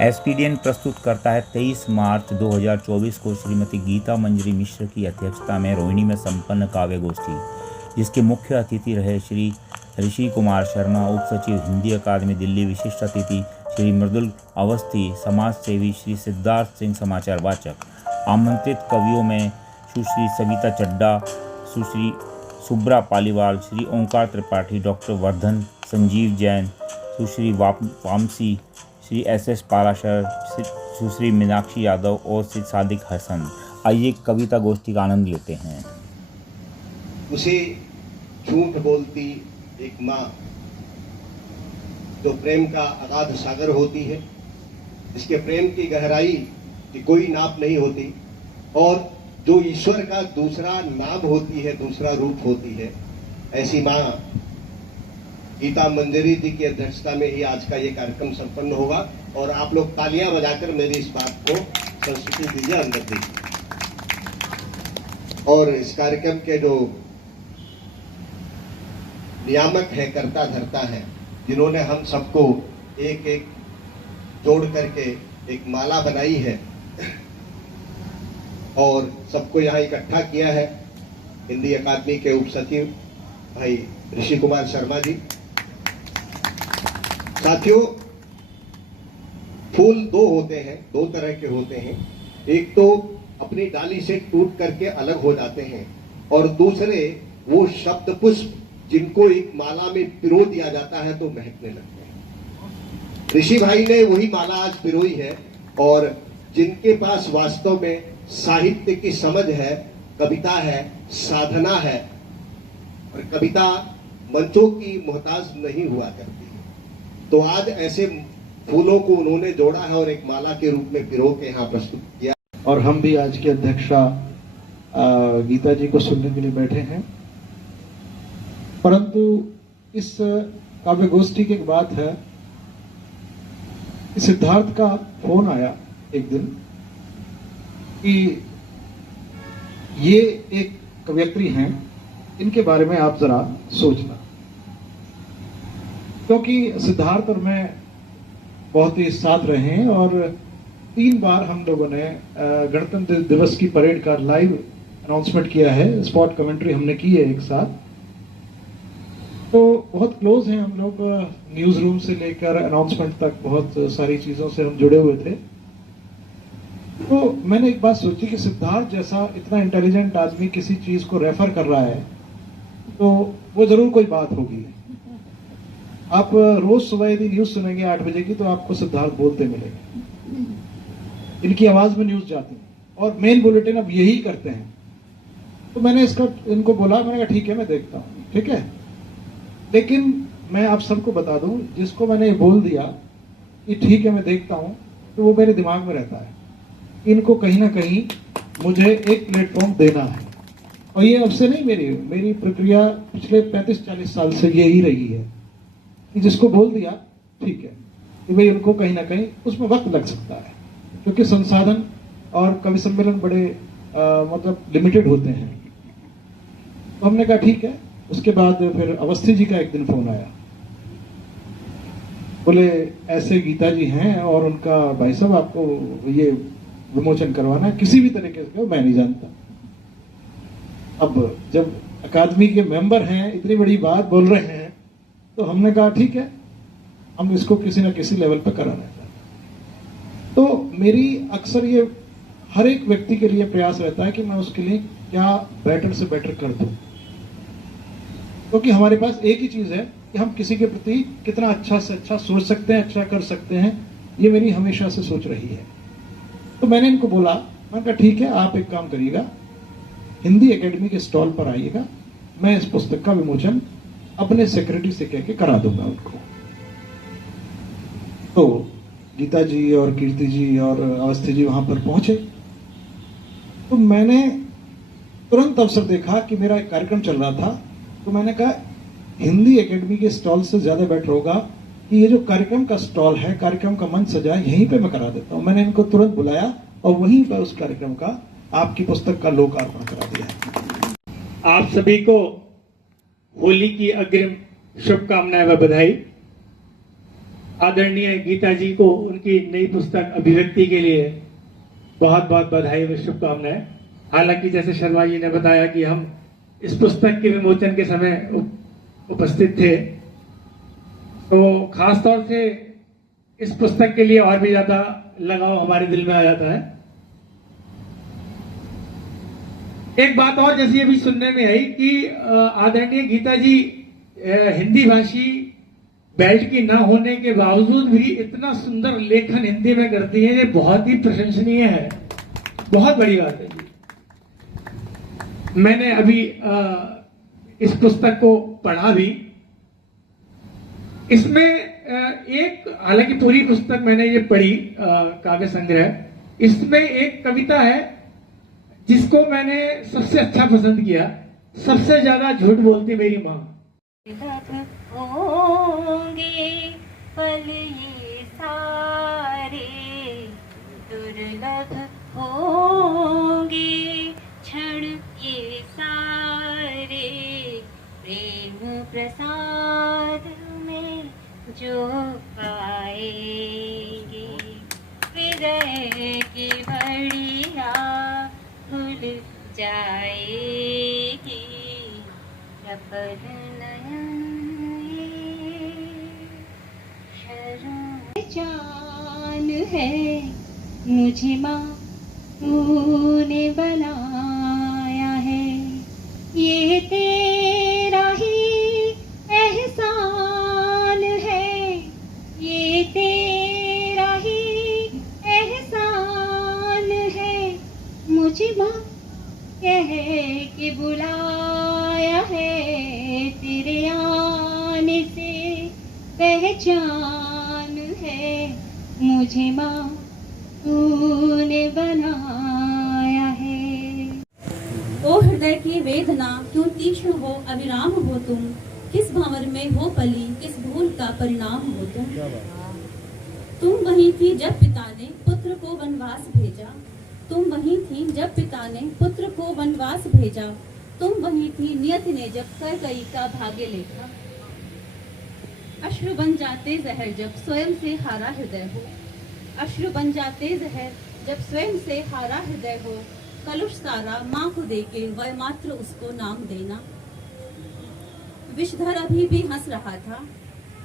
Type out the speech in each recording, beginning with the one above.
एसपीडीएन प्रस्तुत करता है 23 मार्च 2024 को श्रीमती गीता मंजरी मिश्र की अध्यक्षता में रोहिणी में संपन्न काव्य गोष्ठी, जिसके मुख्य अतिथि रहे श्री ऋषि कुमार शर्मा, उप सचिव हिंदी अकादमी दिल्ली। विशिष्ट अतिथि श्री मृदुल अवस्थी, समाज सेवी श्री सिद्धार्थ सिंह, समाचार वाचक। आमंत्रित कवियों में सुश्री सविता चड्डा, सुश्री सुब्रा पालीवाल, श्री ओंकार त्रिपाठी, डॉक्टर वर्धन संजीव जैन, सुश्री वामसी, श्री एस पाराशर, सुश्री मीनाक्षी यादव और श्री सादिक हसन। आइए कविता गोष्ठी का आनंद लेते हैं। उसे झूठ बोलती एक माँ जो प्रेम का अगाध सागर होती है, जिसके प्रेम की गहराई की कोई नाप नहीं होती और जो ईश्वर का दूसरा नाम होती है, दूसरा रूप होती है, ऐसी माँ गीता मंजरी जी की अध्यक्षता में ही आज का ये कार्यक्रम संपन्न होगा। और आप लोग तालियां बजाकर मेरी इस बात को संस्कृति दीजिए, अंदर दीजिए। और इस कार्यक्रम के जो नियामक है, करता धरता है, जिन्होंने हम सबको एक एक जोड़ करके एक माला बनाई है और सबको यहाँ इकट्ठा किया है, हिंदी अकादमी के उप सचिव भाई ऋषि कुमार शर्मा जी। साथियों, फूल दो होते हैं, दो तरह के होते हैं। एक तो अपनी डाली से टूट करके अलग हो जाते हैं और दूसरे वो शब्द पुष्प जिनको एक माला में पिरो दिया जाता है तो महकने लगते हैं। ऋषि भाई ने वही माला आज पिरोई है और जिनके पास वास्तव में साहित्य की समझ है, कविता है, साधना है, और कविता मंचों की मोहताज नहीं हुआ करती है, तो आज ऐसे फूलों को उन्होंने जोड़ा है और एक माला के रूप में पिरो के यहाँ प्रस्तुत किया। और हम भी आज की अध्यक्षा गीता जी को सुनने के लिए बैठे हैं। परंतु इस काव्य गोष्ठी की एक बात है, सिद्धार्थ का फोन आया एक दिन कि ये एक कवयित्री हैं, इनके बारे में आप जरा सोचना। क्योंकि सिद्धार्थ और मैं बहुत ही साथ रहे हैं और 3 बार हम लोगों ने गणतंत्र दिवस की परेड का लाइव अनाउंसमेंट किया है, स्पॉट कमेंट्री हमने की है एक साथ। तो बहुत क्लोज हैं हम लोग, न्यूज रूम से लेकर अनाउंसमेंट तक बहुत सारी चीजों से हम जुड़े हुए थे। तो मैंने एक बात सोची कि सिद्धार्थ जैसा इतना इंटेलिजेंट आदमी किसी चीज को रेफर कर रहा है तो वो जरूर कोई बात होगी। आप रोज सुबह यदि न्यूज सुनेंगे 8 बजे की तो आपको सिद्धार्थ बोलते मिलेंगे, इनकी आवाज में न्यूज जाती है और मेन बुलेटिन अब यही करते हैं। तो मैंने इनको बोला, मैंने कहा ठीक है मैं देखता हूँ, ठीक है। लेकिन मैं आप सबको बता दूं, जिसको मैंने बोल दिया कि ठीक है मैं देखता हूं, तो वो मेरे दिमाग में रहता है, इनको कहीं ना कहीं मुझे एक प्लेटफॉर्म देना है। और ये अब से नहीं, मेरी प्रक्रिया पिछले 35-40 साल से यही रही है कि जिसको बोल दिया ठीक है कि भाई उनको कहीं ना कहीं उसमें वक्त लग सकता है, क्योंकि संसाधन और कवि सम्मेलन बड़े मतलब लिमिटेड होते हैं। तो हमने कहा ठीक है। उसके बाद फिर अवस्थी जी का एक दिन फोन आया, बोले ऐसे गीता जी हैं और उनका भाई साहब आपको ये विमोचन करवाना है किसी भी तरीके से। मैं नहीं जानता। अब जब अकादमी के मेंबर हैं, इतनी बड़ी बात बोल रहे हैं, तो हमने कहा ठीक है, हम इसको किसी ना किसी लेवल पर कराना है। तो मेरी अक्सर ये हर एक व्यक्ति के लिए प्रयास रहता है कि मैं उसके लिए क्या बेटर से बेटर कर दूं, क्योंकि हमारे पास एक ही चीज है कि हम किसी के प्रति कितना अच्छा से अच्छा सोच सकते हैं, अच्छा कर सकते हैं। ये मेरी हमेशा से सोच रही है। तो मैंने इनको बोला, मैंने कहा ठीक है आप एक काम करिएगा, हिंदी एकेडमी के स्टॉल पर आइएगा, मैं इस पुस्तक का विमोचन अपने सेक्रेटरी से कह के करा दूंगा उनको। तो गीता जी और कीर्ति जी और अवस्थी जी वहां पर पहुंचे। तो मैंने तुरंत अवसर देखा कि मेरा एक कार्यक्रम चल रहा था, तो मैंने कहा हिंदी एकेडमी के स्टॉल से ज्यादा बेटर होगा कि ये जो कार्यक्रम का स्टॉल है, कार्यक्रम का मंच सजा है, यहीं पे मैं करा देता हूं। मैंने इनको तुरंत बुलाया और वहीं पर उस कार्यक्रम का, आपकी पुस्तक का लोकार्पण करा दिया। आप सभी को होली की अग्रिम शुभकामनाएं व बधाई। आदरणीय गीता जी को उनकी नई पुस्तक अभिव्यक्ति के लिए बहुत बहुत बधाई व शुभकामनाएं। हालांकि जैसे शर्मा जी ने बताया कि हम इस पुस्तक के विमोचन के समय उपस्थित थे, तो खास तौर से इस पुस्तक के लिए और भी ज्यादा लगाव हमारे दिल में आ जाता है। एक बात और जैसी अभी सुनने में आई कि आदरणीय गीता जी हिंदी भाषी बेल्ट की ना होने के बावजूद भी इतना सुंदर लेखन हिंदी में करती है, ये बहुत ही प्रशंसनीय है, बहुत बड़ी बात है जी। मैंने अभी इस पुस्तक को पढ़ा भी। इसमें एक, हालांकि पूरी पुस्तक मैंने ये पढ़ी, काव्य संग्रह, इसमें एक कविता है जिसको मैंने सबसे अच्छा पसंद किया, सबसे ज्यादा झूठ बोलती मेरी माँ। होंगे पल ये सारे, दुर्लभ होंगे क्षण ये सारे, प्रेम प्रसाद में जो पाएंगे, हृदय की बढ़िया भूल जाएगी, रपद नयन जान है मुझे माँ तूने बनाया है, ये तेरा ही एहसान है, ये तेरा ही एहसान है, मुझे माँ कह के बुलाया है, तेरे आने से पहचान है, मुझे माँ तूने बनाया है। ओ हृदय की वेदना क्यों तीक्ष्ण हो, अविराम हो तुम, किस भंवर में हो पली, किस भूल का परिणाम हो तुम वहीं थी जब पिता ने पुत्र को वनवास भेजा, तुम वहीं थी जब पिता ने पुत्र को वनवास भेजा, तुम वहीं थी नियति ने जब कैकई का भाग्य लेखा, अश्रु बन जाते जहर जब स्वयं से हारा हृदय हो, अश्रु बन जाते जहर जब स्वयं से हारा हृदय हो, कलुष सारा माँ को देके वह मात्र उसको नाम देना। विषधर अभी भी हंस रहा था,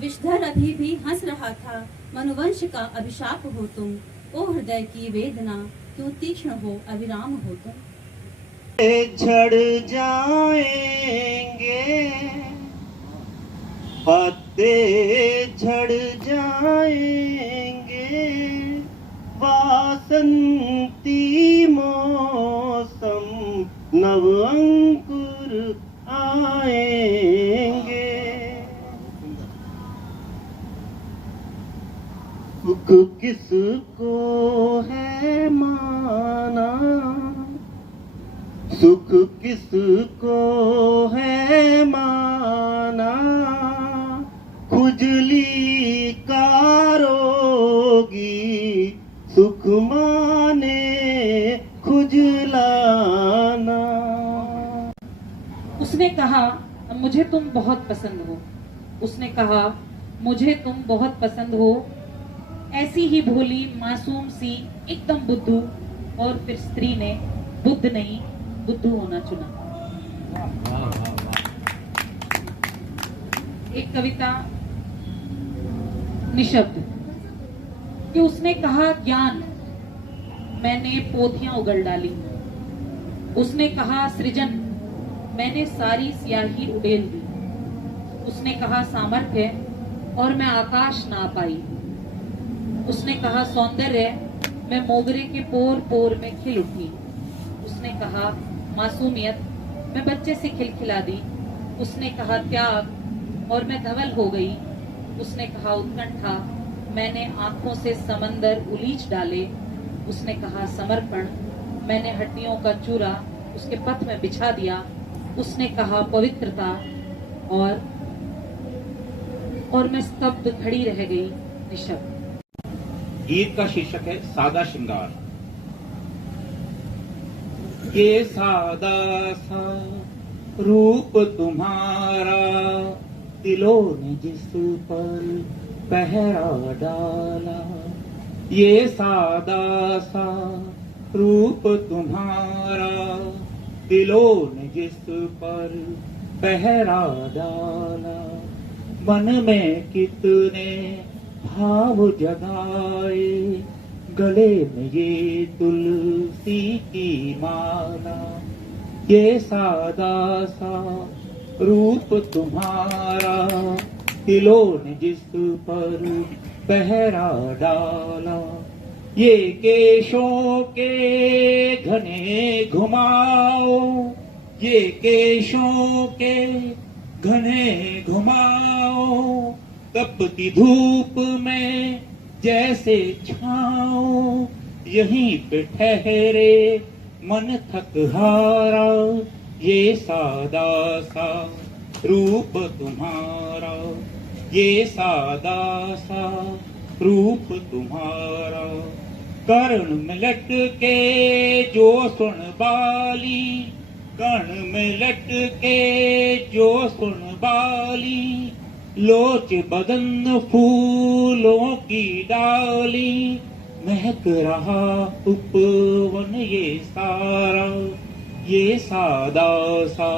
विषधर अभी भी हंस रहा था, मनुवंश का अभिशाप हो तुम, ओ हृदय की वेदना क्यों तीक्ष्ण हो, अविराम हो तुम। झड़ जाएंगे पत्ते, झड़ जाएंगे, वासंती मौसम नव अंकुर आएंगे, सुख किसको है माना, सुख किसको है माना, खुजली का रोगी सुख माने खुजलाना। उसने कहा मुझे तुम बहुत पसंद हो, उसने कहा मुझे तुम बहुत पसंद हो, ऐसी ही भोली मासूम सी एकदम बुद्धू, और फिर स्त्री ने बुद्ध नहीं बुद्धू होना चुना। एक कविता निशब्द कि उसने कहा ज्ञान, मैंने पोथियां उगल डाली, उसने कहा सृजन, मैंने सारी स्याही उड़ेल दी, उसने कहा सामर्थ्य और मैं आकाश ना पाई, उसने कहा सौंदर्य, मैं मोगरे के पोर पोर में खिल उठी, उसने कहा मासूमियत, मैं बच्चे से खिलखिला दी, उसने कहा त्याग और मैं धवल हो गई, उसने कहा उत्कंठा, मैंने आंखों से समंदर उलीच डाले, उसने कहा समर्पण, मैंने हड्डियों का चूरा उसके पथ में बिछा दिया, उसने कहा पवित्रता, और मैं स्तब्ध खड़ी रह गई निशब्द। गीत का शीर्षक है सादा श्रृंगार। ये सादा सा रूप तुम्हारा, दिलों ने जिस पर पहरा डाला, ये सादा सा रूप तुम्हारा, दिलों ने जिस पर पहरा डाला, मन में कितने भाव जगाए, गले में ये तुलसी की माला, ये सादा सा रूप तुम्हारा, दिलों ने जिस पर पहरा डाला, ये केशों के घने घुमाओ, ये केशों के घने घुमाओ, तपती धूप में जैसे छाओ, यहीं पे ठहरे मन थक हारा, ये सादा सा रूप तुम्हारा, ये सादा सा रूप तुम्हारा, कर्ण में लटके जो सुन बाली, कर्ण में लटके जो सुन बाली, लोच बदन फूलों की डाली, महक रहा उपवन ये सारा, ये सादा सा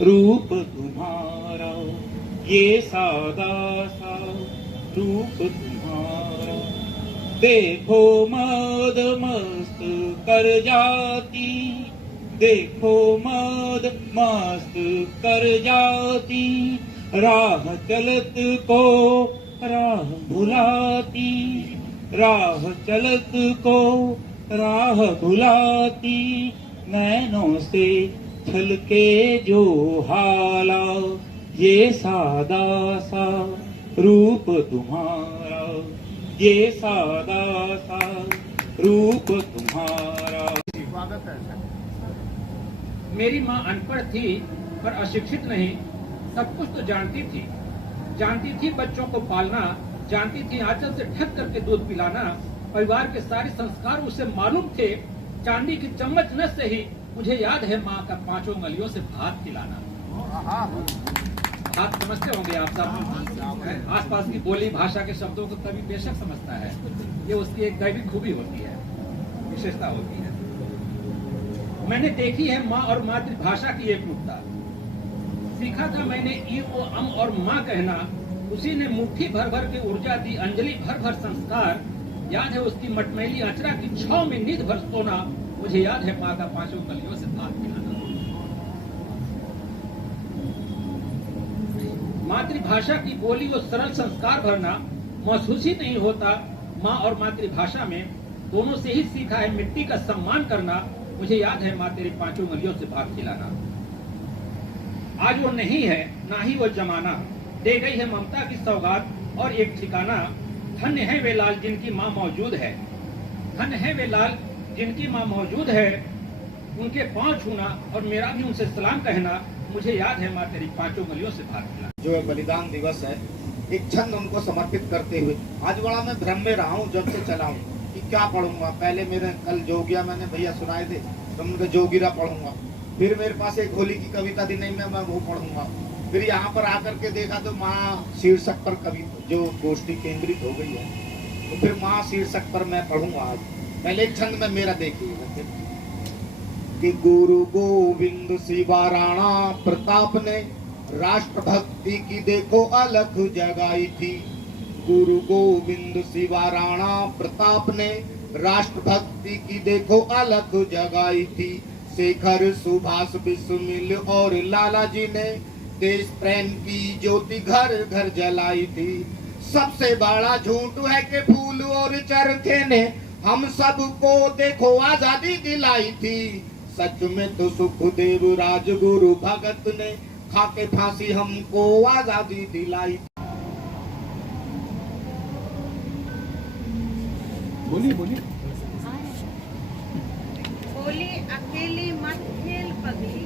रूप तुम्हारा, ये सादा सा रूप तुम्हारा। देखो मद मस्त कर जाती, देखो मद मस्त कर जाती, राह चलत को राह भुलाती, राह चलत को राह भुलाती, नैनों से छलके जो हाला, ये सादा सा रूप तुम्हारा, ये सादा सा रूप तुम्हारा। मेरी माँ अनपढ़ थी पर अशिक्षित नहीं, सब कुछ तो जानती थी। जानती थी बच्चों को पालना, जानती थी आंचल से ढक करके दूध पिलाना, परिवार के सारे संस्कार उसे मालूम थे। चांदी की चम्मच न से ही मुझे याद है माँ का 5 उंगलियों से भात खिलाना। भात समझते होंगे आप सब, आसपास की बोली भाषा के शब्दों को तभी बेशक समझता है, ये उसकी एक दैविक खूबी होती है, विशेषता होती है। मैंने देखी है माँ और मातृभाषा की एकरूपता। सीखा था मैंने ई ओ अम और माँ कहना, उसी ने मुट्ठी भर भर के ऊर्जा दी, अंजलि भर भर संस्कार। याद है उसकी मटमैली अचरा की छाव में निध भर सोना, मुझे याद है माँ का 5 उंगलियों से भात खिलाना। मातृभाषा की बोली और सरल संस्कार भरना महसूस ही नहीं होता। माँ और मातृभाषा में दोनों से ही सीखा है मिट्टी का सम्मान करना। मुझे याद है माँ तेरी 5 उंगलियों से भात खिलाना। आज वो नहीं है, ना ही वो जमाना, दे गई है ममता की सौगात और एक ठिकाना। धन्य है वे लाल जिनकी माँ मौजूद है, धन्य है वे लाल जिनकी माँ मौजूद है। उनके पांव छूना और मेरा भी उनसे सलाम कहना। मुझे याद है माँ तेरी 5 उंगलियों से भात खिलाना। जो बलिदान दिवस है, एक छंद उनको समर्पित करते हुए आज बड़ा मैं भ्रम में रहा हूँ जब से चला हूँ कि क्या पढ़ूंगा। पहले मेरे कल जोगिया मैंने भैया सुनाए थे, तो उनका जोगिरा पढ़ूंगा। फिर मेरे पास एक होली की कविता थी, नहीं मैं वो पढ़ूंगा। फिर यहाँ पर आकर के देखा तो माँ शीर्षक पर कवि जो गोष्ठी केंद्रित हो गई है, तो फिर माँ शीर्षक पर मैं पढ़ूंगा आज। पहले एक छंद में मेरा देखिए कि गुरु गोविंद सिवा राणा प्रताप ने राष्ट्रभक्ति की देखो अलख जगाई थी। गुरु गोविंद सिवा राणा प्रताप ने राष्ट्रभक्ति की देखो अलख जगाई थी। शेखर सुभाष बिस्मिल और लाला जी ने देश प्रेम की ज्योति घर घर जलाई थी। सबसे बड़ा झूठ है कि फूल और चरखे ने हम सबको देखो आजादी दिलाई थी। सच में तो सुखदेव राजगुरु भगत ने खाके फांसी हमको आजादी दिलाई। बोलिए बोलिए। होली अकेली मत खेल पगली,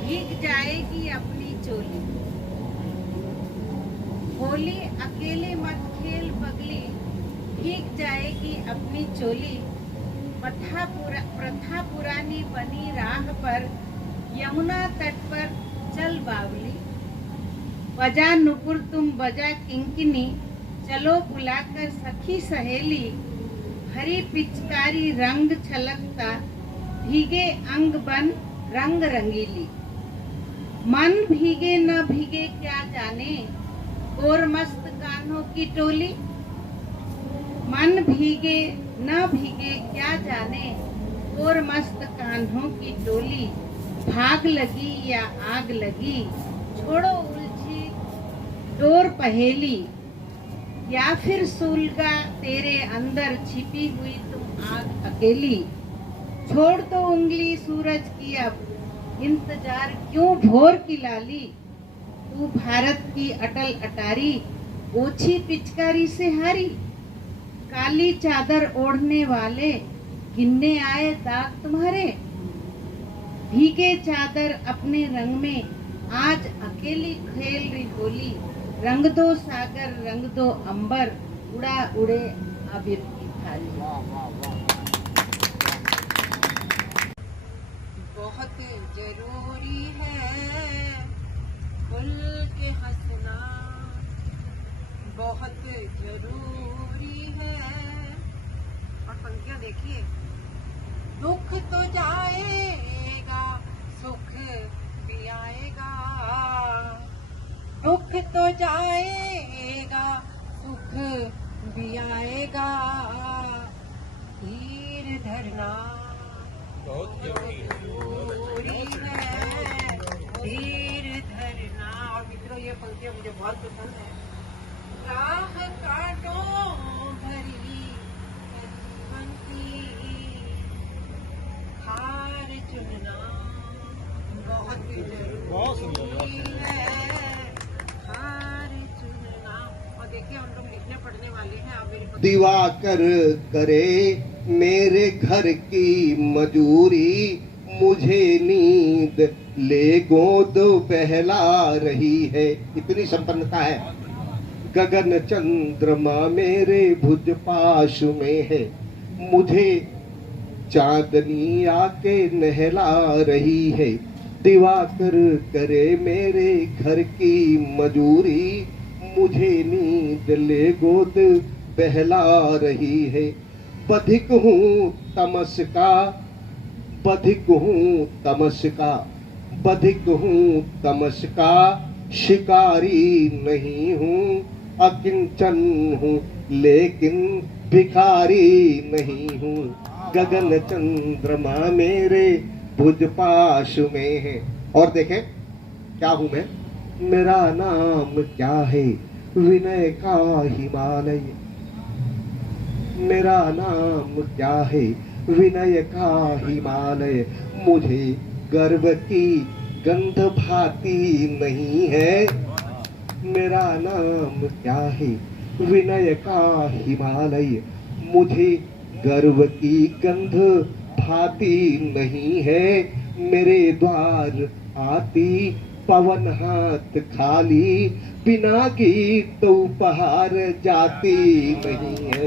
भीग जाएगी अपनी चोली। होली अकेले मत खेल पगली, भीग जाएगी अपनी चोली। प्रथा पुरानी बनी राह पर, यमुना तट पर चल बावली। बजा नुपुर तुम बजा किंकिनी, चलो बुलाकर सखी सहेली, हरी पिचकारी रंग छलकता, भीगे अंग बन रंग रंगीली। मन भीगे न भीगे क्या जाने, और मस्त कान्हों की टोली। मन भीगे न भीगे क्या जाने, और मस्त कान्हों की टोली। भाग लगी या आग लगी, छोड़ो उलझी डोर पहेली। या फिर सुलगा तेरे अंदर छिपी हुई तुम आग अकेली। छोड़ दो उंगली सूरज की अब, इंतजार क्यों भोर की लाली। तू भारत की अटल अटारी, ओछी पिचकारी से हारी। काली चादर ओढ़ने वाले, गिनने आए दाग तुम्हारे। भीगे चादर अपने रंग में, आज अकेली खेल रही होली। रंग दो सागर रंग दो अंबर, उड़ा उड़े आबिर की थाली। बहुत जरूरी है खुल के हंसना, बहुत जरूरी है। और पंक्तियां देखिए, दुख तो जाएगा सुख भी आएगा, दुख तो जाएगा सुख भी आएगा। धीर धरना बहुत जरूरी है, धीर धरना। और मित्रों, ये पंक्तियां मुझे बहुत पसंद है। राह कांटों भरी जीवन की, हार चुनना बहुत जरूरी है, हार चुनना। और देखिए, हम लोग लिखने पढ़ने वाले हैं। आप मेरे दिवाकर करे मेरे घर की मजूरी, मुझे नींद ले गोद बहला रही है। इतनी संपन्नता है। गगन चंद्रमा मेरे भुज पाश में है, मुझे चांदनी आके नहला रही है। दिवाकर करे मेरे घर की मजूरी, मुझे नींद ले गोद बहला रही है। बधिक हूँ तमस का, बधिक हूँ तमस का, बधिक हूँ तमस का, शिकारी नहीं हूँ, अकिंचन हूँ लेकिन भिखारी नहीं हूँ। गगन चंद्रमा मेरे भुज पाश में है। और देखें क्या हूँ मैं। मेरा नाम क्या है, विनय का हिमालय। मेरा नाम क्या है, विनय का हिमालय। मुझे गर्व की गंध भाती नहीं है। मेरा नाम क्या है, विनय का हिमालय। मुझे गर्व की गंध भाती नहीं है। मेरे द्वार आती पवन हाथ खाली, बिना गीत उपहार जाती नहीं है।